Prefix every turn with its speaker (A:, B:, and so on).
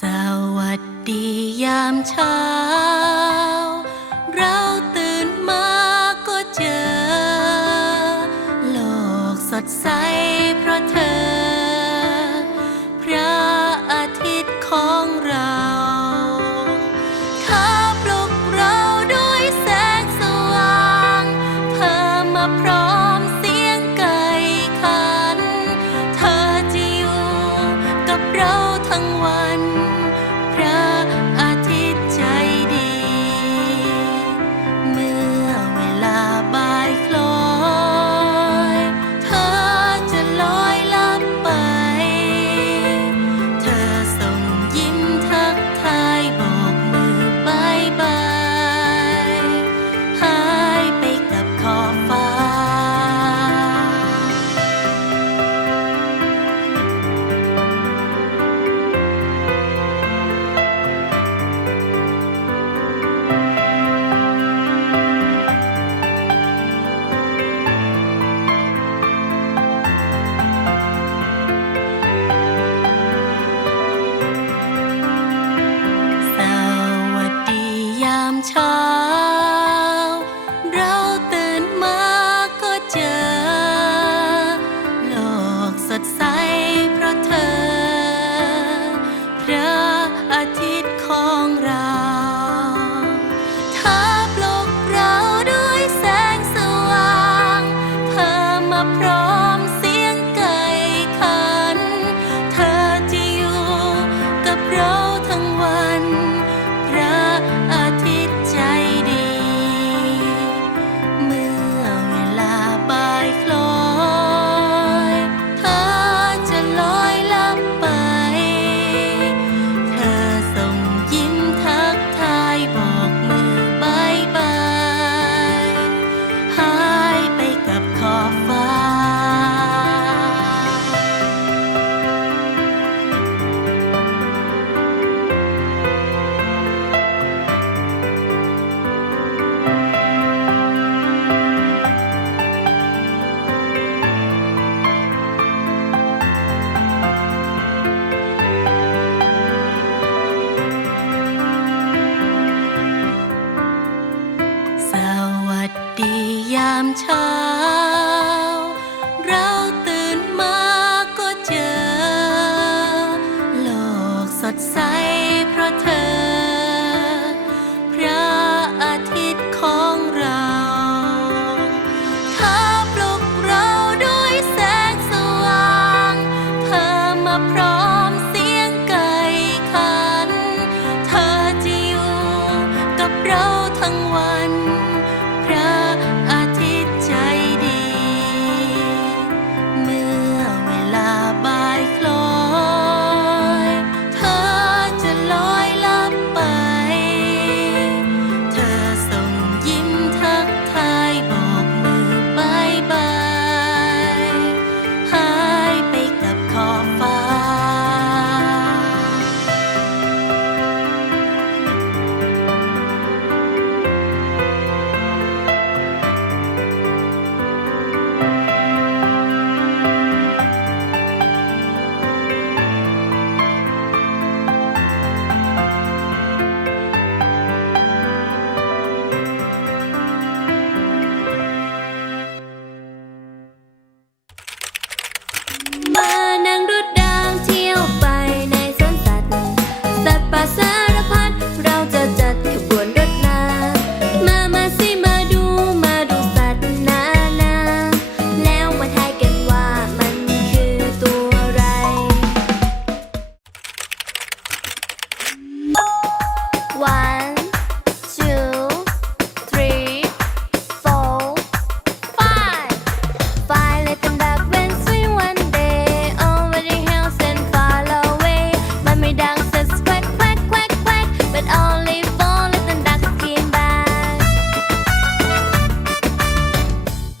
A: สวัสดียามเช้า 唱。 สวัสดียามเช้า เราตื่นมาก็เจอ โลกสดใสเพราะเธอ พระอาทิตของเราเธอปลุกเราด้วยแสงสว่าง เธอมาพร้อมเสียงไก่ขัน เธอจะอยู่กับเราทั้งวัน